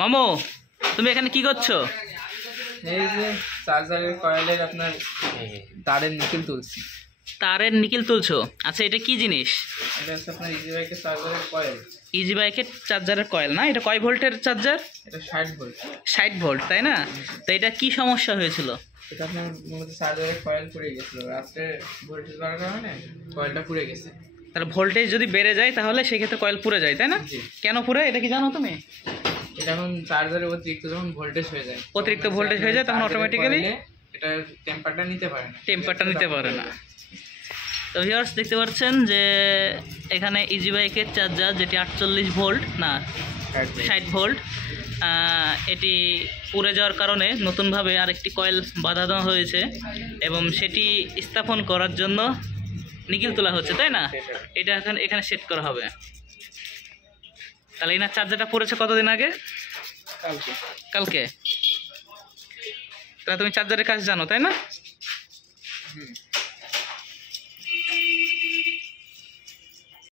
মামু তুমি এখানে কি করছো? এই যে চার্জারের কয়েলের আপনার তারের নিকেল তুলছি। তারের নিকেল তুলছো? আচ্ছা, এটা কি জিনিস? এটা হচ্ছে আপনার ইজি বাইকের চার্জারের কয়েল। ইজি বাইকের চার্জারের কয়েল না? এটা কয় ভোল্টের চার্জার? এটা 60 ভোল্ট। 60 ভোল্ট, তাই না? তো এটা কি সমস্যা হয়েছিল? এটা আপনার মূলত চার্জারের কয়েল পুড়ে গেছিল, রাত্রে ভোল্টেজ বাড়ার কারণে কয়েলটা পুড়ে গেছে। তাহলে ভোল্টেজ যদি বেড়ে যায় তাহলে সেক্ষেত্রে কয়েল পুড়ে যায়, তাই না? কেন পুড়ে এটা কি জানো তুমি? এটা এখন চার্জারের অতিরিক্ত যখন ভোল্টেজ হয়ে যায়, অতিরিক্ত ভোল্টেজ হয়ে যায় তখন অটোমেটিক্যালি এটা টেম্পারটা নিতে পারে না। টেম্পারটা নিতে পারে না। তো ভিউয়ার্স দেখতে পাচ্ছেন যে এখানে ইজি বাইকের চার্জার যেটি 48 ভোল্ট না 60 ভোল্ট, এটি পুড়ে যাওয়ার কারণে নতুনভাবে আরেকটি কয়েল বাঁধা দেওয়া হয়েছে এবং সেটি স্থাপন করার জন্য নিকেল তোলা হচ্ছে, তাই না? এটা এখানে সেট করা হবে। তাহলে এনার চার্জারটা পড়েছে কতদিন আগে? কালকে। তাহলে তুমি চার্জারের কাজ জানো, তাই না?